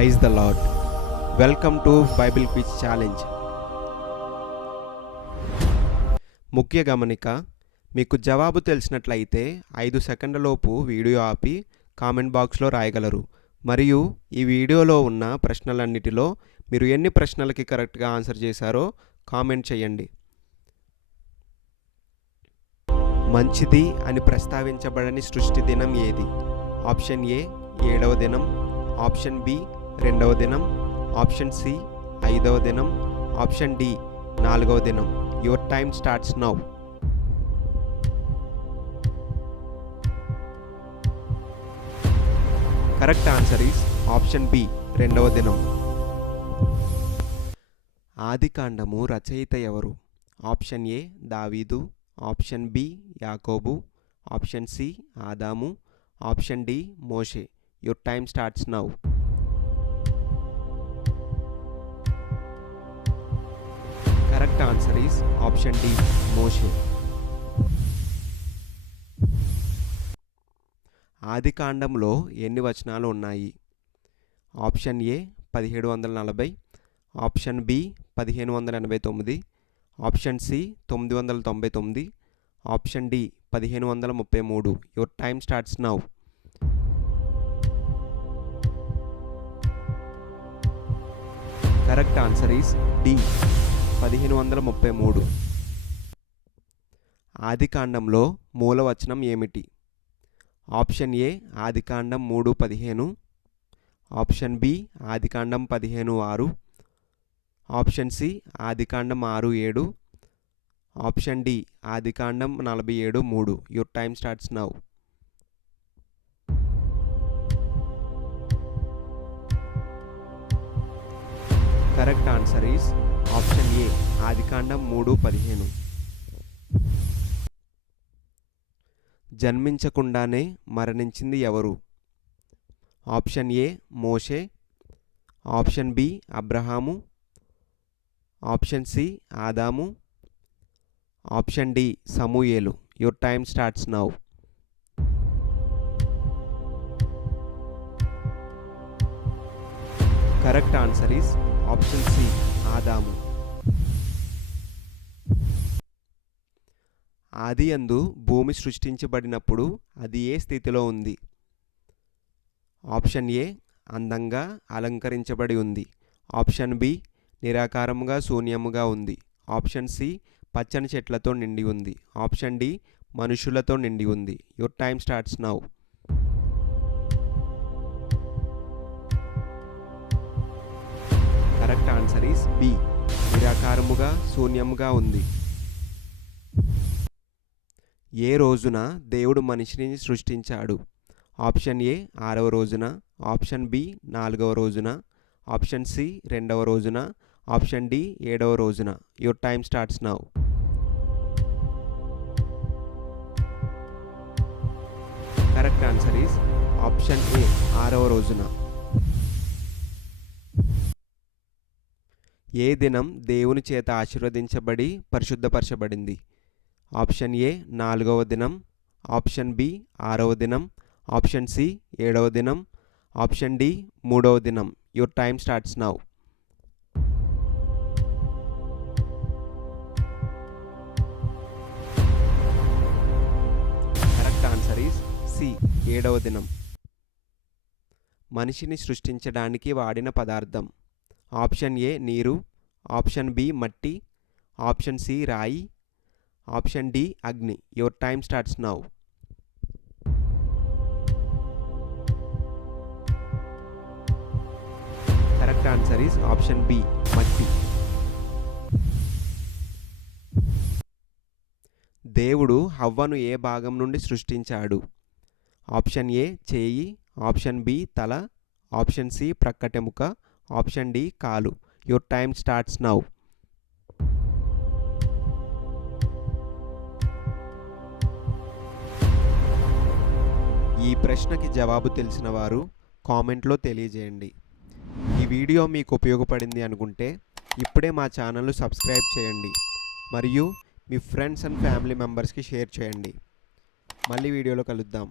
Praise the lord. Welcome to Bible quiz challenge. ముఖ్య గమనిక: మీకు జవాబు తెలిసినట్లయితే 5 సెకండ్లలోపు వీడియో ఆపి కామెంట్ బాక్స్లో రాయగలరు. మరియు ఈ వీడియోలో ఉన్న ప్రశ్నలన్నిటిలో మీరు ఎన్ని ప్రశ్నలకి కరెక్ట్గా ఆన్సర్ చేశారో కామెంట్ చేయండి. మంచిది అని ప్రస్తావించబడని సృష్టి దినం ఏది? ఆప్షన్ ఏ 7వ దినం, ఆప్షన్ బి 2వ దినం, ఆప్షన్ సి 5వ దినం, ఆప్షన్ డి 4వ దినం. Your time starts now. Correct answer is option B 2వ దినం. ఆదికాండము రచయిత ఎవరు? ఆప్షన్ ఏ దావీదు, ఆప్షన్ బి యాకోబు, ఆప్షన్ సి ఆదాము, ఆప్షన్ డి మోషే. Your time starts now. Correct answer is option D మోషే. ఆదికాండంలో ఎన్ని వచనాలు ఉన్నాయి? Option A 1740, option B 1589, option C 999, option D 1533. Your time starts now. Correct answer is D 1533. ఆదికాండంలో మూలవచనం ఏమిటి? ఆప్షన్ ఏ ఆదికాండం 3:15, ఆప్షన్ బి ఆదికాండం 15:6, ఆప్షన్ సి ఆదికాండం 6:7, option D ఆదికాండం 47:3. Your time starts now. Correct answer is option A ఆదికాండం 3:15. జన్మించకుండానే మరణించింది ఎవరు? Option A మోషే, ఆప్షన్ బి అబ్రహాము, ఆప్షన్ సి ఆదాము, ఆప్షన్ డి సమూయేలు. Your time starts now. Correct answer is option C ఆదాము. ఆదియందు భూమి సృష్టించబడినప్పుడు అది ఏ స్థితిలో ఉంది? ఆప్షన్ ఏ అందంగా అలంకరించబడి ఉంది, ఆప్షన్ బి నిరాకారముగా శూన్యముగా ఉంది, ఆప్షన్ సి పచ్చని చెట్లతో నిండి ఉంది, ఆప్షన్ డి మనుషులతో నిండి ఉంది. Your time starts now. Correct answer is B నిరాకారముగా శూన్యముగా ఉంది. ఏ రోజున దేవుడు మనిషిని సృష్టించాడు? ఆప్షన్ ఏ 6వ రోజున, ఆప్షన్ బి 4వ రోజున, ఆప్షన్ సి 2వ రోజున, ఆప్షన్ డి 7వ రోజున. Your time starts now. Correct answer is option ఏ 6వ రోజున. ఏ దినం దేవుని చేత ఆశీర్వదించబడి పరిశుద్ధపరచబడింది? ఆప్షన్ ఏ 4వ దినం, ఆప్షన్ బి 6వ దినం, ఆప్షన్ సి 7వ దినం, ఆప్షన్ డి 3వ దినం. Your time starts now. Correct answer is C 7వ దినం. మనిషిని సృష్టించడానికి వాడిన పదార్థం? ఆప్షన్ ఏ నీరు, ఆప్షన్ బి మట్టి, ఆప్షన్ సి రాయి, ఆప్షన్ డి అగ్ని. Your time starts now. Correct answer is option B మట్టి. దేవుడు హవ్వను ఏ భాగం నుండి సృష్టించాడు? ఆప్షన్ ఏ చేయి, ఆప్షన్ బి తల, ఆప్షన్ సి ప్రక్కటెముక, ఆప్షన్ డి కాలు. Your time starts now. ఈ ప్రశ్నకి జవాబు తెలిసిన వారు కామెంట్లో తెలియజేయండి. ఈ వీడియో మీకు ఉపయోగపడింది అనుకుంటే ఇప్పుడే మా ఛానల్ను సబ్స్క్రైబ్ చేయండి మరియు మీ ఫ్రెండ్స్ అండ్ ఫ్యామిలీ మెంబర్స్కి షేర్ చేయండి. మళ్ళీ వీడియోలో కలుద్దాం.